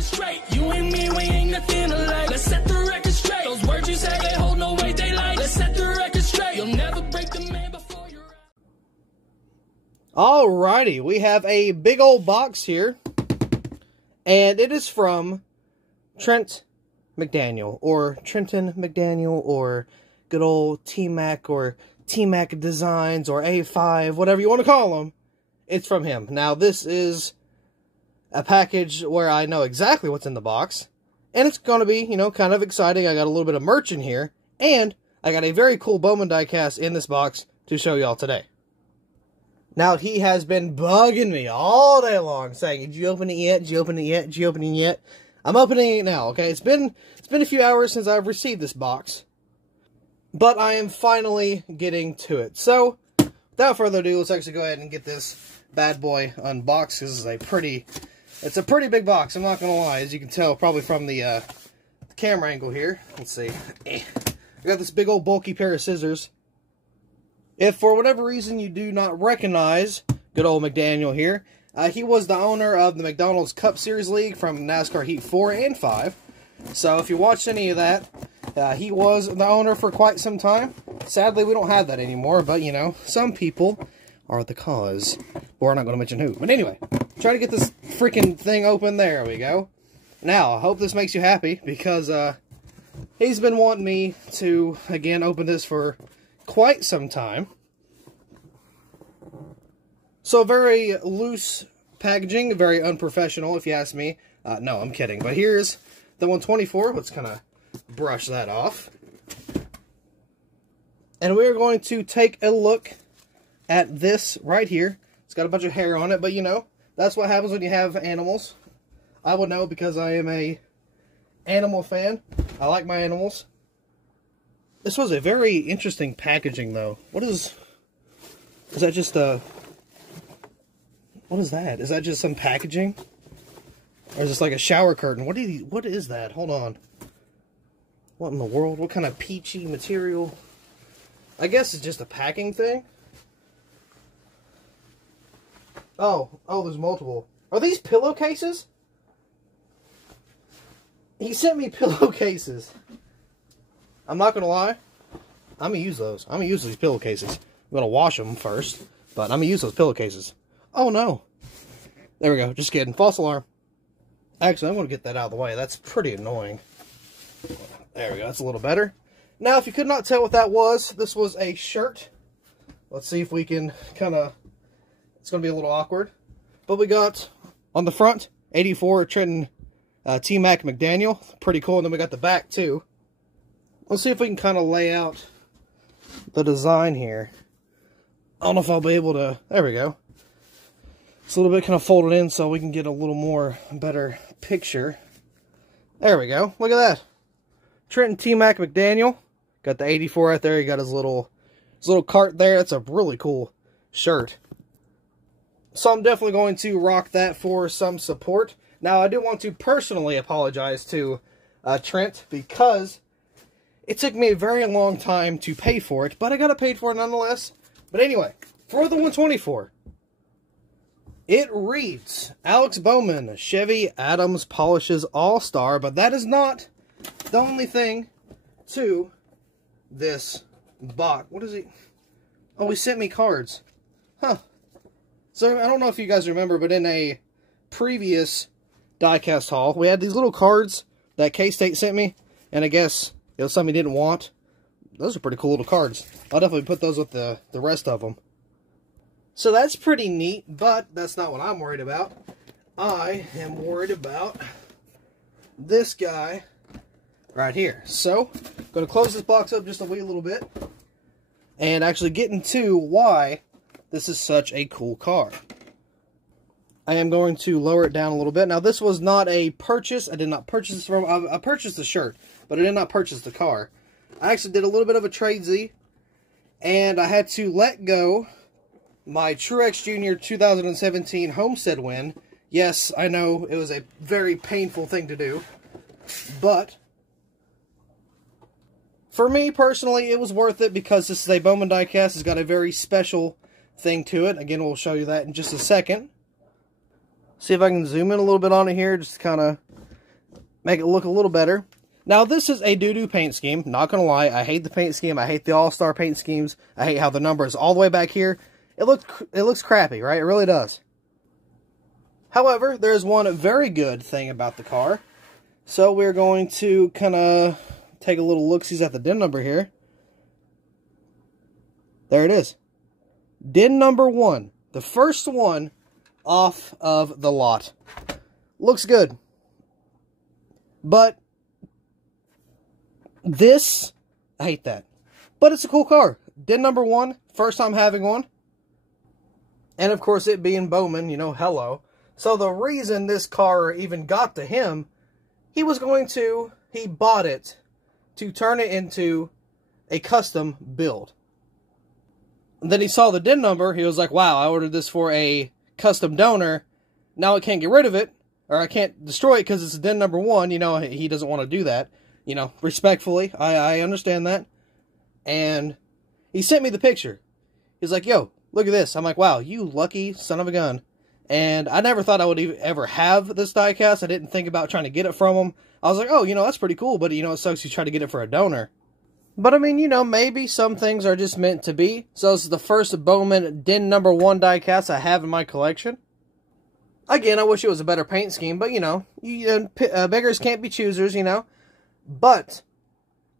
record straight. You and me, we ain't nothing alike. Let's set the record straight. Those words you say, they hold no weight, they like. Let's set the record straight. You'll never break the man before you're out. Alrighty, we have a big old box here. And it is from Trent McDaniel, or Trenton McDaniel, or good old T-Mac, or T-Mac Designs, or A5, whatever you want to call them. It's from him. Now, this is a package where I know exactly what's in the box. And it's going to be, you know, kind of exciting. I got a little bit of merch in here. And I got a very cool Bowman diecast in this box to show y'all today. Now, he has been bugging me all day long, saying, "Did you open it yet? Did you open it yet? Did you open it yet?" I'm opening it now, okay? It's been a few hours since I've received this box. But I am finally getting to it. So, without further ado, let's actually go ahead and get this bad boy unboxed. This is it's a pretty big box, I'm not going to lie. As you can tell, probably from the camera angle here. Let's see. I got this big old bulky pair of scissors. If for whatever reason you do not recognize good old McDaniel here, he was the owner of the McDonald's Cup Series League from NASCAR Heat 4 and 5. So if you watched any of that, he was the owner for quite some time. Sadly, we don't have that anymore, but you know, some people are the cause. We're not going to mention who. But anyway, try to get this freaking thing open. There we go. Now, I hope this makes you happy, because he's been wanting me to, again, open this for quite some time. So very loose packaging, very unprofessional if you ask me. No, I'm kidding. But here's the 124. Let's kind of brush that off. And we're going to take a look at this right here. It's got a bunch of hair on it, but you know, that's what happens when you have animals. I would know because I am a animal fan. I like my animals. This was a very interesting packaging, though. What is that just what is that? Is that just some packaging? Or is this like a shower curtain? What is that? Hold on. What in the world? What kind of peachy material? I guess it's just a packing thing. Oh, there's multiple. Are these pillowcases? He sent me pillowcases. I'm not going to lie. I'm going to use those. I'm going to use these pillowcases. I'm going to wash them first, but I'm going to use those pillowcases. Oh, no. There we go. Just kidding. False alarm. Actually, I'm going to get that out of the way. That's pretty annoying. There we go. That's a little better. Now, if you could not tell what that was, this was a shirt. Let's see if we can kind of... It's going to be a little awkward. But we got, on the front, 84 Trenton T-Mac McDaniel. Pretty cool. And then we got the back, too. Let's see if we can kind of lay out the design here. I don't know if I'll be able to... There we go. It's a little bit kind of folded in so we can get a little more better picture. There we go. Look at that. Trenton T-Mac McDaniel. Got the 84 right there. He got his little cart there. That's a really cool shirt. So I'm definitely going to rock that for some support. Now, I do want to personally apologize to Trent, because it took me a very long time to pay for it, but I got it paid for nonetheless. But anyway, for the 124, it reads, Alex Bowman, Chevy Adams Polishes All-Star, but that is not the only thing to this box. What is he? Oh, he sent me cards. Huh. So, I don't know if you guys remember, but in a previous diecast haul, we had these little cards that K-State sent me, and I guess it was something he didn't want. Those are pretty cool little cards. I'll definitely put those with the rest of them. So that's pretty neat, but that's not what I'm worried about. I am worried about this guy right here. So, I'm going to close this box up just a wee little bit and actually get into why this is such a cool car. I am going to lower it down a little bit. Now, this was not a purchase. I did not purchase this from... I purchased the shirt, but I did not purchase the car. I actually did a little bit of a trade-z, and I had to let go my Truex Jr. 2017 Homestead win. Yes, I know it was a very painful thing to do, but for me personally, it was worth it because this is a Bowman diecast. It's got a very special thing to it. Again, we'll show you that in just a second. See if I can zoom in a little bit on it here, just to kind of make it look a little better. Now, this is a doo-doo paint scheme. Not gonna lie, I hate the paint scheme. I hate the all-star paint schemes. I hate how the number is all the way back here. It looks crappy, right? It really does. However, there's one very good thing about the car. So we're going to kind of take a little look-sees at the DIN number here. There it is. DIN number 1. The first one off of the lot. Looks good. But this, I hate that. But it's a cool car. DIN number 1. First time having one. And of course, it being Bowman, you know, hello. So the reason this car even got to him, he bought it to turn it into a custom build. And then he saw the DIN number, he was like, wow, I ordered this for a custom donor, now I can't get rid of it, or I can't destroy it because it's DIN number 1, you know, he doesn't want to do that, you know, respectfully, I understand that. And he sent me the picture. He's like, yo, look at this. I'm like, wow, you lucky son of a gun. And I never thought I would ever have this diecast. I didn't think about trying to get it from him. I was like, oh, you know, that's pretty cool, but, you know, it sucks you try to get it for a donor. But, I mean, you know, maybe some things are just meant to be. So, this is the first Bowman DIN number 1 diecast I have in my collection. Again, I wish it was a better paint scheme, but, you know, beggars can't be choosers, you know. But,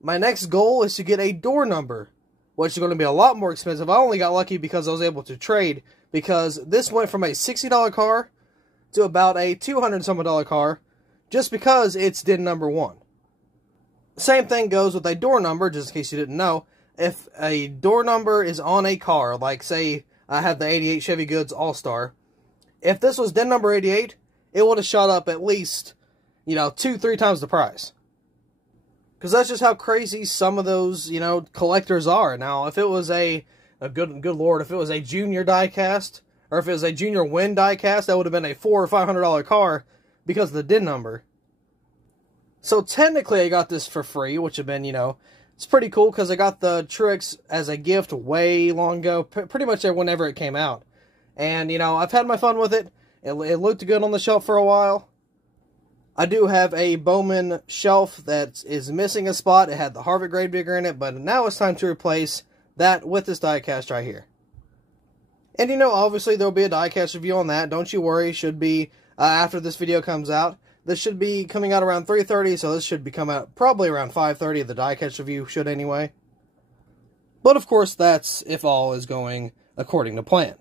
my next goal is to get a door number, which is going to be a lot more expensive. I only got lucky because I was able to trade, because this went from a $60 car to about a $200-something car, just because it's DIN number 1. Same thing goes with a door number, just in case you didn't know. If a door number is on a car, like say I have the 88 Chevy Goods All-Star, if this was DIN number 88, it would have shot up at least, you know, 2-3 times the price. Because that's just how crazy some of those, you know, collectors are. Now, if it was a good lord, if it was a junior diecast, or if it was a junior win diecast, that would have been a $400 or $500 car because of the DIN number. So technically I got this for free, which have been, you know, it's pretty cool because I got the Truex as a gift way long ago, pretty much whenever it came out. And, you know, I've had my fun with it. It looked good on the shelf for a while. I do have a Bowman shelf that is missing a spot. It had the Harvick grade digger in it, but now it's time to replace that with this diecast right here. And, you know, obviously there'll be a diecast review on that. Don't you worry. Should be after this video comes out. This should be coming out around 3:30, so this should be coming out probably around 5:30. The diecast review should anyway. But of course, that's if all is going according to plan.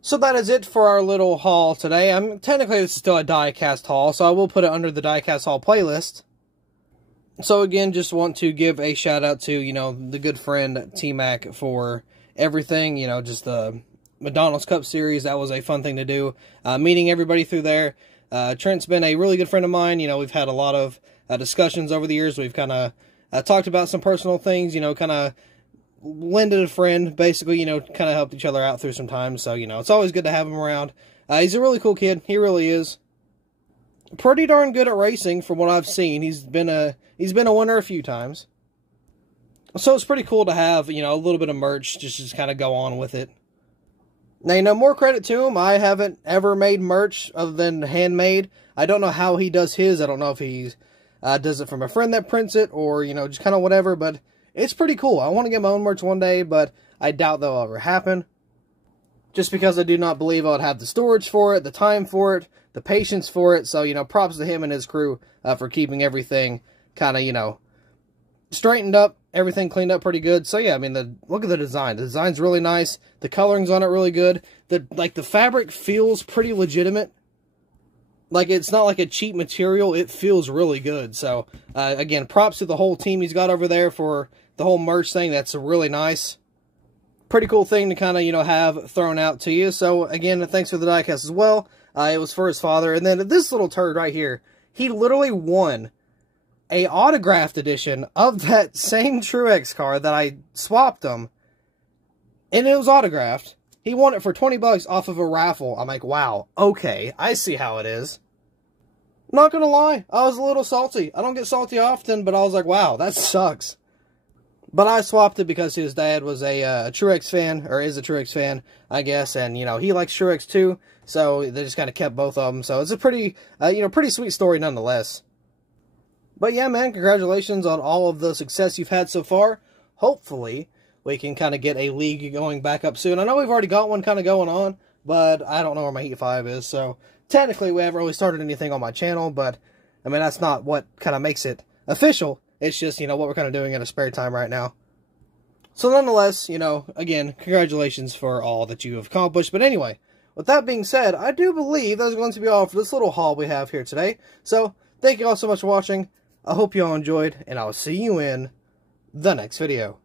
So that is it for our little haul today. Technically this is still a diecast haul, so I will put it under the diecast haul playlist. So again, just want to give a shout out to, you know, the good friend T-Mac for everything, you know, just the McDonald's Cup Series. That was a fun thing to do. Meeting everybody through there. Trent's been a really good friend of mine. You know, we've had a lot of discussions over the years. We've kind of talked about some personal things, you know, kind of lended a friend, basically, you know, kind of helped each other out through some times. So, you know, it's always good to have him around. He's a really cool kid. He really is. Pretty darn good at racing from what I've seen. He's been a winner a few times. So it's pretty cool to have, you know, a little bit of merch just kind of go on with it. Now, you know, more credit to him. I haven't ever made merch other than handmade. I don't know how he does his. I don't know if he does it from a friend that prints it or, you know, just kind of whatever. But it's pretty cool. I want to get my own merch one day, but I doubt that'll ever happen. Just because I do not believe I would have the storage for it, the time for it, the patience for it. So, you know, props to him and his crew for keeping everything kind of, you know, straightened up, everything cleaned up pretty good. So yeah, I mean, look at the design. The design's really nice. The coloring's on it really good. The fabric feels pretty legitimate. Like, it's not like a cheap material. It feels really good. So again, props to the whole team he's got over there for the whole merch thing. That's really nice. Pretty cool thing to kind of, you know, have thrown out to you. So again, thanks for the diecast as well. It was for his father. And then this little turd right here, he literally won a autographed edition of that same Truex car that I swapped him, and it was autographed. He won it for 20 bucks off of a raffle. I'm like, wow, okay, I see how it is. Not gonna lie, I was a little salty. I don't get salty often, but I was like, wow, that sucks. But I swapped it because his dad was a Truex fan, or is a Truex fan, I guess, and, you know, he likes Truex too, so they just kind of kept both of them. So it's a pretty, you know, pretty sweet story nonetheless. But yeah, man, congratulations on all of the success you've had so far. Hopefully, we can kind of get a league going back up soon. I know we've already got one kind of going on, but I don't know where my Heat 5 is, so technically we haven't really started anything on my channel, but, I mean, that's not what kind of makes it official. It's just, you know, what we're kind of doing in a spare time right now. So nonetheless, you know, again, congratulations for all that you have accomplished. But anyway, with that being said, I do believe that's going to be all for this little haul we have here today. So, thank you all so much for watching. I hope you all enjoyed, and I'll see you in the next video.